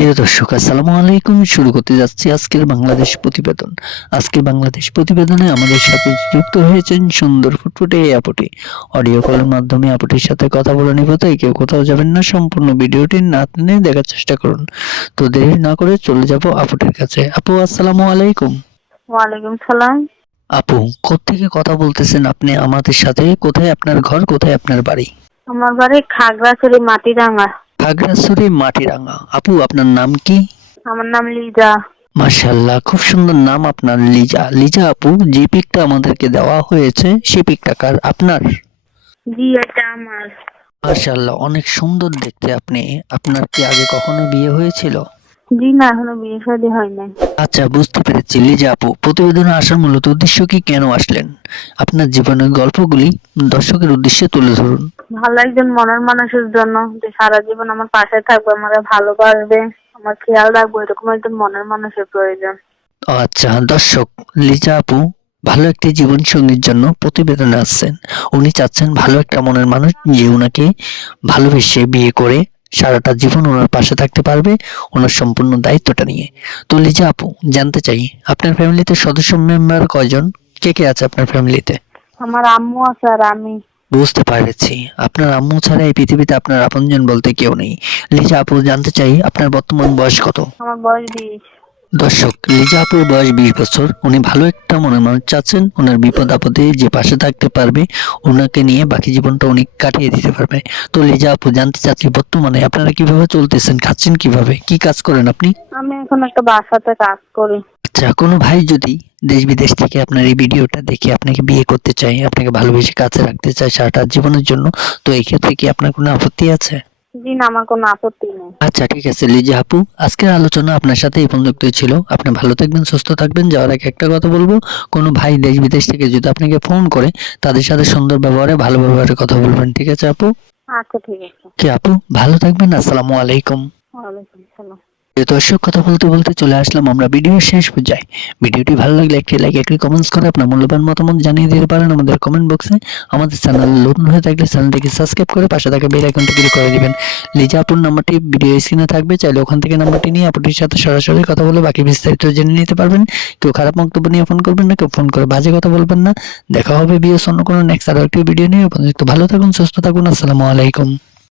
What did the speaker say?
প্রিয় দর্শক, আসসালামু আলাইকুম। শুরু করতে যাচ্ছি আজকের বাংলাদেশ প্রতিবেদন। আজকে বাংলাদেশ প্রতিবেদনে আমাদের সাথে যুক্ত হয়েছেন সুন্দর ফুটফুটে এই আপুটি। অডিও কলের মাধ্যমে আপুটির সাথে কথা বলে নিব, তাই কেউ কোথাও যাবেন না, সম্পূর্ণ ভিডিওটি না টেনে দেখার চেষ্টা করুন। তো দেরি না করে চলে যাব আপুটির কাছে। আপু, আসসালামু আলাইকুম। ওয়ালাইকুম সালাম। আপু, কোত্থেকে কথা বলতেছেন আপনি আমাদের সাথে? কোথায় আপনার ঘর, কোথায় আপনার বাড়ি? আমার বাড়ি খাগড়াছড়ি মাটিরাঙ্গা। খাগড়াছড়ি মাটিরাঙ্গা। আপু, আপনার নাম কি? আমার নাম লিজা। মাশাআল্লাহ, খুব সুন্দর নাম আপনার, লিজা। লিজা আপু, যে পিকটা আমাদেরকে দেওয়া হয়েছে সে পিকটা কার? আপনার? জি, এটা আমার। মাশাআল্লাহ, অনেক সুন্দর দেখতে আপনি। আপনার কি আগে কখনো বিয়ে হয়েছিল? জি না, এখনো বিয়ে শাদী হয় নাই। আচ্ছা, বুঝতে পেরেছি। লিজা আপু, প্রতিবেদনে আসার মূলত উদ্দেশ্য কি, কেন আসলেন? আপনার জীবনের গল্পগুলি দর্শকের উদ্দেশ্যে তুলে ধরুন। ভালো একজন মনের মানুষের জন্য, যে সারা জীবন আমার পাশে থাকবে, আমাকে ভালোবাসবে, আমার খেয়াল রাখবো, এরকম একজন মনের মানুষের প্রয়োজন। আচ্ছা দর্শক, লিজা আপু ভালো একটি জীবন সঙ্গীর জন্য প্রতিবেদনে আসছেন। উনি চাচ্ছেন ভালো একটা মনের মানুষ, যে উনাকে ভালোবেসে বিয়ে করে সারাটা জীবন ওনার পাশে থাকতে পারবে, ওনার সম্পূর্ণ দায়িত্বটা নিয়ে। তো লিজা আপু, জানতে চাই আপনার ফ্যামিলিতে সদস্য মেম্বার কয়জন? কে কে আছে আপনার ফ্যামিলিতে? আমার আম্মু আছে আর আমি। বুঝতে পেরেছি, আপনার আম্মু ছাড়া এই পৃথিবীতে আপনার আপনজন বলতে কেউ নেই। লিজা আপু, জানতে চাই আপনার বর্তমান বয়স কত? আমার বয়স 20। দর্শক, লিজা আপুর বয়স 20 বছর। উনি ভালো একটা মনের মানুষ চাচ্ছেন, ওনার বিপদ আপদে যে পাশে থাকতে পারবে, ওনাকে নিয়ে বাকি জীবনটা উনি কাটিয়ে দিতে পারবে। তো লিজা আপু, জানতে চাচ্ছি বর্তমানে আপনারা কিভাবে চলতেছেন, খাচ্ছেন কিভাবে, কি কাজ করেন আপনি? আমি এখন একটা বাসাতে কাজ করি। আচ্ছা, কোনো ভাই যদি দেশ বিদেশ থেকে আপনার এই ভিডিওটা দেখে আপনাকে বিয়ে করতে চায়, আপনাকে ভালোবেসে কাছে রাখতে চায় সারাটা জীবনের জন্য, তো এই ক্ষেত্রে কি আপনার কোনো আপত্তি আছে? জি না, আমার কোনো আপত্তি নেই। আচ্ছা ঠিক আছে লিজা আপু, আজকের আলোচনা আপনার সাথে এই পর্যন্তই ছিল। আপনি ভালো থাকবেন, সুস্থ থাকবেন। যাওয়ার আগে একটা কথা বলবো, কোনো ভাই দেশ বিদেশ থেকে যদি আপনাকে ফোন করে, তাদের সাথে সুন্দর ব্যবহারে, ভালো ব্যবহারে কথা বলবেন, ঠিক আছে আপু? আচ্ছা, ঠিক আছে। কি আপু, ভালো থাকবেন। আসসালামু আলাইকুম। ওয়ালাইকুম সালাম। প্রিয় দর্শক, কথা বলতে বলতে চলে আসলাম আমরা ভিডিওর শেষ পর্যায়ে। ভিডিওটি ভালো লাগলে একটি লাইক, একটি কমেন্টস করে আপনার মূল্যবান মতামত জানিয়ে দিতে পারেন আমাদের কমেন্ট বক্সে। আমাদের চ্যানেল নতুন হয়ে থাকলে চ্যানেলটিকে সাবস্ক্রাইব করে পাশে থাকা বেল আইকনটি ক্লিক করে দিবেন। লিজা আপুর নাম্বারটি ভিডিও স্ক্রিনে থাকবে, চাইলে ওখান থেকে নাম্বারটি নিয়ে আপুটির সাথে সরাসরি কথা বলে বাকি বিস্তারিত জেনে নিতে পারবেন। কেউ খারাপ বক্তব্য নিয়ে ফোন করবেন না, কেউ ফোন করে বাজে কথা বলবেন না। দেখা হবে বিয়ের অন্য কোনো নেক্সট আরো একটি ভিডিও নিয়ে। ভালো থাকুন, সুস্থ থাকুন। আসসালামু আলাইকুম।